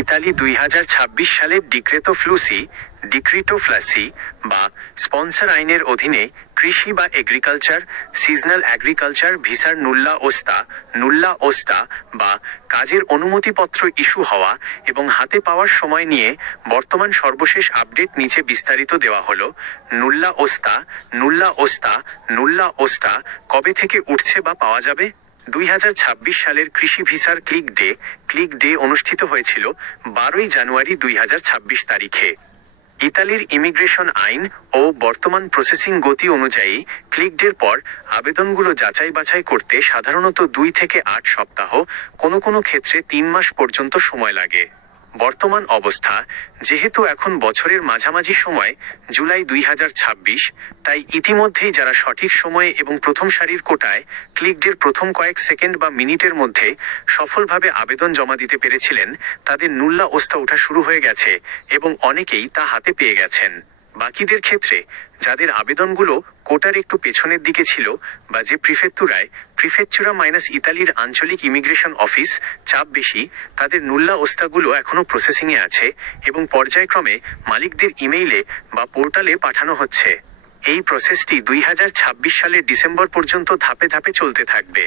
Italy 2026 সালের ডিক্রেটো ফ্লাসি বা sponsor আইনের অধীনে কৃষি বা এগ্রিকালচার সিজনাল অ্যাগ্রিকালচার ভিসার নুল্লা ওস্তা বা কাজের অনুমতিপত্র ইস্যু হওয়া এবং হাতে পাওয়ার সময় নিয়ে বর্তমান সর্বশেষ আপডেট নিচে বিস্তারিত দেওয়া হলো। নুল্লা ওস্তা কবে থেকে উঠছে বা পাওয়া যাবে? 2026 সালের কৃষি ভিসার ক্লিক ডে অনুষ্ঠিত হয়েছিল 12 জানুয়ারি 2026 তারিখে। ইতালির ইমিগ্রেশন আইন ও বর্তমান প্রসেসিং গতি অনুযায়ী ক্লিক ডের পর আবেদনগুলো যাচাই বাছাই করতে সাধারণত 2 থেকে 8 সপ্তাহ, কোনো ক্ষেত্রে 3 মাস পর্যন্ত সময় লাগে। বর্তমান অবস্থা, যেহেতু এখন বছরের মাঝামাঝি সময় জুলাই 2026, তাই ইতিমধ্যেই যারা সঠিক সময়ে এবং প্রথম সারির কোটায় ক্লিক ডের প্রথম কয়েক সেকেন্ড বা মিনিটের মধ্যে সফলভাবে আবেদন জমা দিতে পেরেছিলেন, তাদের নুল্লা ওস্তা ওঠা শুরু হয়ে গেছে এবং অনেকেই তা হাতে পেয়ে গেছেন। বাকিদের ক্ষেত্রে, যাদের আবেদনগুলো কোটার একটু পেছনের দিকে ছিল বা যে প্রিফেকচুরা ইতালির আঞ্চলিক ইমিগ্রেশন অফিস চাপ বেশি, তাদের নুল্লা ওস্তাগুলো এখনও প্রসেসিংয়ে আছে এবং পর্যায়ক্রমে মালিকদের ইমেইলে বা পোর্টালে পাঠানো হচ্ছে। এই প্রসেসটি 2026 সালের ডিসেম্বর পর্যন্ত ধাপে ধাপে চলতে থাকবে।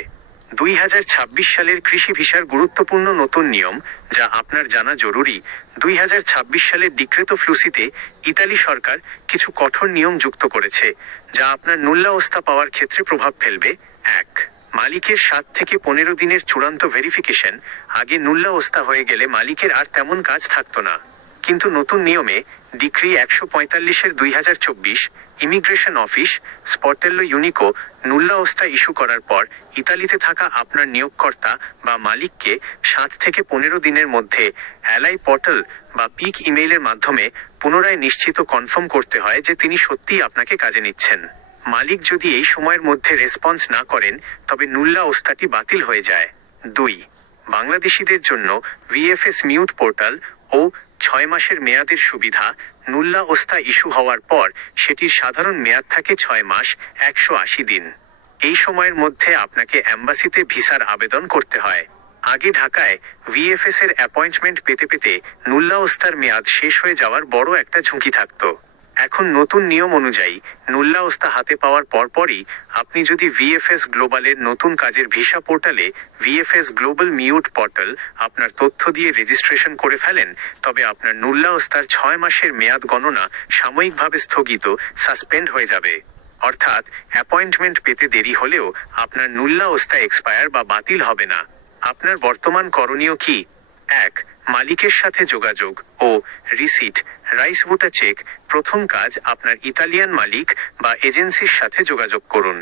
2026 সালের কৃষি ভিসার গুরুত্বপূর্ণ নতুন নিয়ম, যা আপনার জানা জরুরি। 2026 সালের ডিক্রেতো ফ্লুসিতে ইতালি সরকার কিছু কঠোর নিয়ম যুক্ত করেছে, যা আপনার নুল্লা ওস্তা পাওয়ার ক্ষেত্রে প্রভাব ফেলবে। 1. মালিকের 7 থেকে 15 দিনের চূড়ান্ত ভেরিফিকেশন। আগে নুল্লা ওস্তা হয়ে গেলে মালিকের আর তেমন কাজ থাকতো না, কিন্তু নতুন নিয়মে ডিক্রি 145/2024 ইমিগ্রেশন অফিস স্পর্টেল্লো ইউনিকো নুল্লা ওস্তা ইস্যু করার পর ইতালিতে থাকা আপনার নিয়োগকর্তা বা মালিককে 7 থেকে 15 দিনের মধ্যে অ্যালাই পোর্টাল বা পিক ইমেইলের মাধ্যমে পুনরায় নিশ্চিত কনফার্ম করতে হয় যে তিনি সত্যিই আপনাকে কাজে নিচ্ছেন। মালিক যদি এই সময়ের মধ্যে রেসপন্স না করেন, তবে নুল্লা ওস্তাটি বাতিল হয়ে যায়। 2. বাংলাদেশিদের জন্য ভিএফএস মিউট পোর্টাল ও 6 মাসের মেয়াদের সুবিধা। নুল্লা ওস্তা ইস্যু হওয়ার পর সেটির সাধারণ মেয়াদ থাকে 6 মাস 180 দিন। এই সময়ের মধ্যে আপনাকে অ্যাম্বাসিতে ভিসার আবেদন করতে হয়। আগে ঢাকায় ভিএফএস এর অ্যাপয়েন্টমেন্ট পেতে নুল্লা ওস্তার মেয়াদ শেষ হয়ে যাওয়ার বড় একটা ঝুঁকি থাকত। এখন নতুন নিয়ম অনুযায়ী নুল্লা ওস্তা হাতে পাওয়ার পরপরই আপনি যদি ভিএফএস গ্লোবালের নতুন কাজের ভিসা পোর্টালে ভিএফএস গ্লোবাল মিউট পোর্টাল আপনার তথ্য দিয়ে রেজিস্ট্রেশন করে ফেলেন, তবে আপনার নুল্লা ওস্তার 6 মাসের মেয়াদ গণনা সাময়িকভাবে সাসপেন্ড হয়ে যাবে। অর্থাৎ অ্যাপয়েন্টমেন্ট পেতে দেরি হলেও আপনার নুল্লা ওস্তা এক্সপায়ার বা বাতিল হবে না। আপনার বর্তমান করণীয় কি? 1. মালিকের সাথে যোগাযোগ ও রিসিট রাইসভুটা চেক। প্রথম কাজ, আপনার ইতালিয়ান মালিক বা এজেন্সির সাথে যোগাযোগ করুন।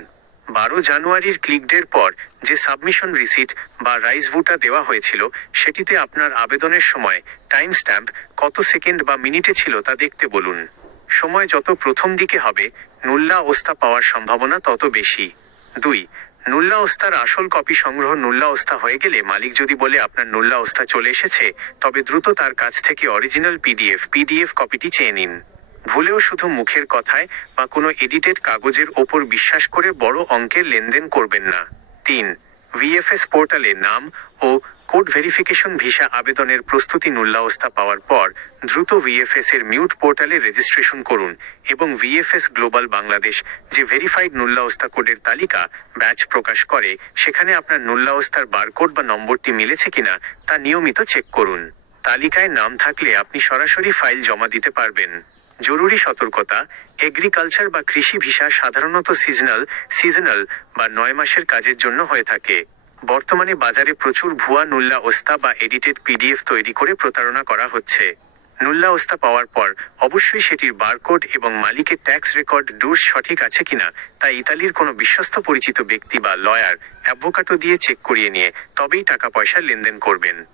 12 জানুয়ারির ক্লিক ডের পর যে সাবমিশন রিসিট বা রাইসভুটা দেওয়া হয়েছিল, সেটিতে আপনার আবেদনের সময় টাইম স্ট্যাম্প কত সেকেন্ড বা মিনিটে ছিল তা দেখতে বলুন। সময় যত প্রথম দিকে হবে, নুল্লা ওস্তা পাওয়ার সম্ভাবনা তত বেশি। 2. নুল্লা ওস্তার আসল কপি সংগ্রহ। নুল্লা ওস্তা হয়ে গেলে মালিক যদি বলে আপনার নুল্লা ওস্তা চলে এসেছে, তবে দ্রুত তার কাছ থেকে অরিজিনাল পিডিএফ কপিটি চেয়ে নিন। ভুলেও শুধু মুখের কথায় বা কোনো এডিটেড কাগজের ওপর বিশ্বাস করে বড় অঙ্কের লেনদেন করবেন না। 3. ভিএফএস পোর্টালে নাম ও কোড ভেরিফিকেশন। ভিসা আবেদনের প্রস্তুতি। নুল্লা ওস্তা পাওয়ার পর দ্রুত ভিএফএস এর মিউট পোর্টালে রেজিস্ট্রেশন করুন এবং ভিএফএস গ্লোবাল বাংলাদেশ যে ভেরিফাইড নুল্লা ওস্তা কোডের তালিকা ব্যাচ প্রকাশ করে, সেখানে আপনার নুল্লা ওস্তার বারকোড বা নম্বরটি মিলেছে কিনা তা নিয়মিত চেক করুন। তালিকায় নাম থাকলে আপনি সরাসরি ফাইল জমা দিতে পারবেন। জরুরি সতর্কতা, এগ্রিকালচার বা কৃষি ভিসা সাধারণত সিজনাল বা 9 মাসের কাজের জন্য হয়ে থাকে। বর্তমানে বাজারে প্রচুর ভুয়া নুল্লা ওস্তা বা এডিটেড পিডিএফ তৈরি করে প্রতারণা করা হচ্ছে। নুল্লা ওস্তা পাওয়ার পর অবশ্যই সেটির বারকোড এবং মালিকের ট্যাক্স রেকর্ড সঠিক আছে কিনা তা ইতালির কোনো বিশ্বস্ত পরিচিত ব্যক্তি বা লয়ার অ্যাডভোকাটো দিয়ে চেক করিয়ে নিয়ে তবেই টাকা পয়সার লেনদেন করবেন।